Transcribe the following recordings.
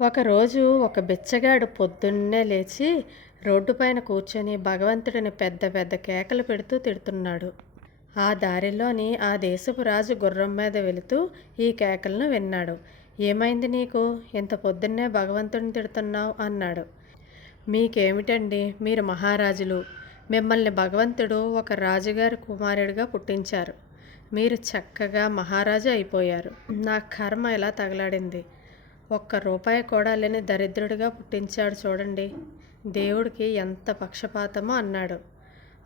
ఒకరోజు ఒక బిచ్చగాడు పొద్దున్నే లేచి రోడ్డుపైన కూర్చొని భగవంతుడిని పెద్ద పెద్ద కేకలు పెడుతూ తిడుతున్నాడు. ఆ దారిలోని ఆ దేశపు రాజు గుర్రం మీద వెళుతూ ఈ కేకలను విన్నాడు. ఏమైంది నీకు? ఇంత పొద్దున్నే భగవంతుడిని తిడుతున్నావు అన్నాడు. మీకేమిటండి? మీరు మహారాజులు. మిమ్మల్ని భగవంతుడు ఒక రాజుగారి కుమారుడిగా పుట్టించారు. మీరు చక్కగా మహారాజు అయిపోయారు. నా కర్మ ఎలా తగలాడింది. ఒక్క రూపాయి కూడా లేని దరిద్రుడిగా పుట్టించాడు చూడండి. దేవుడికి ఎంత పక్షపాతమో అన్నాడు.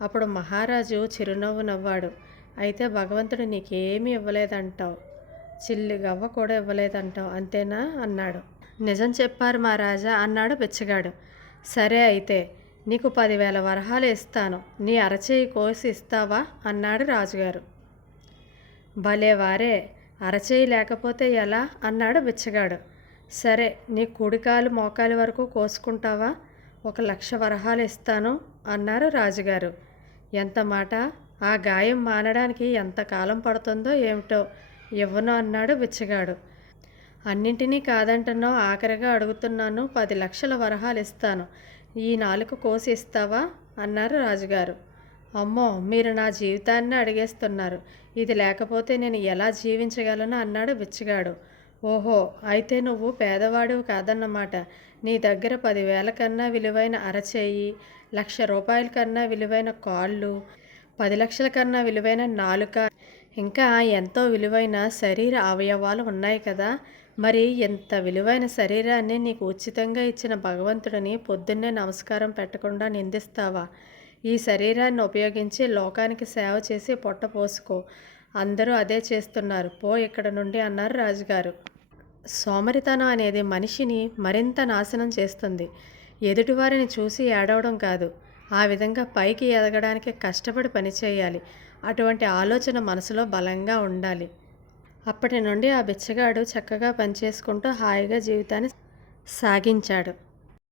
అప్పుడు మహారాజు చిరునవ్వు నవ్వాడు. అయితే భగవంతుడు నీకేమీ ఇవ్వలేదంటావు. చిల్లి గవ్వ కూడా ఇవ్వలేదంటావు అంతేనా? అన్నాడు. నిజం చెప్పారు మా రాజా అన్నాడు బిచ్చగాడు సరే అయితే నీకు పదివేల వరహాలు ఇస్తాను. నీ అరచేయి కోసి ఇస్తావా? అన్నాడు రాజుగారు. భలే వారే అరచేయి లేకపోతే ఎలా? అన్నాడు బిచ్చగాడు సరే నీ కుడికాలు మోకాలి వరకు కోసుకుంటావా? ఒక లక్ష వరహాలు ఇస్తాను అన్నారు రాజుగారు. ఎంత మాట? ఆ గాయం మానడానికి ఎంత కాలం పడుతుందో ఏమిటో ఇవ్వను అన్నాడు బిచ్చగాడు. అన్నింటినీ కాదంటున్నావు ఆఖరిగా అడుగుతున్నాను పది లక్షల వరహాలు ఇస్తాను. ఈ నాలుగు కోసి ఇస్తావా? అన్నారు రాజుగారు. అమ్మో మీరు నా జీవితాన్ని అడిగేస్తున్నారు. ఇది లేకపోతే నేను ఎలా జీవించగలను? అన్నాడు బిచ్చగాడు. ఓహో అయితే నువ్వు పేదవాడివి కాదన్నమాట. నీ దగ్గర పదివేల కన్నా విలువైన అరచేయి లక్ష రూపాయల కన్నా విలువైన కాళ్ళు పది లక్షల కన్నా విలువైన నాలుక ఇంకా ఎంతో విలువైన శరీర అవయవాలు ఉన్నాయి కదా. మరి ఎంత విలువైన శరీరాన్ని నీకు ఉచితంగా ఇచ్చిన భగవంతుడిని పొద్దున్నే నమస్కారం పెట్టకుండా నిందిస్తావా? ఈ శరీరాన్ని ఉపయోగించి లోకానికి సేవ చేసి పొట్ట పోసుకో. అందరూ అదే చేస్తున్నారు. పో ఇక్కడ నుండి అన్నారు రాజుగారు. సోమరితనం అనేది మనిషిని మరింత నాశనం చేస్తుంది. ఎదుటివారిని చూసి ఏడవడం కాదు. ఆ విధంగా పైకి ఎదగడానికి కష్టపడి పనిచేయాలి అటువంటి ఆలోచన మనసులో బలంగా ఉండాలి. అప్పటి నుండి ఆ బిచ్చగాడు చక్కగా పనిచేసుకుంటూ హాయిగా జీవితాన్ని సాగించాడు.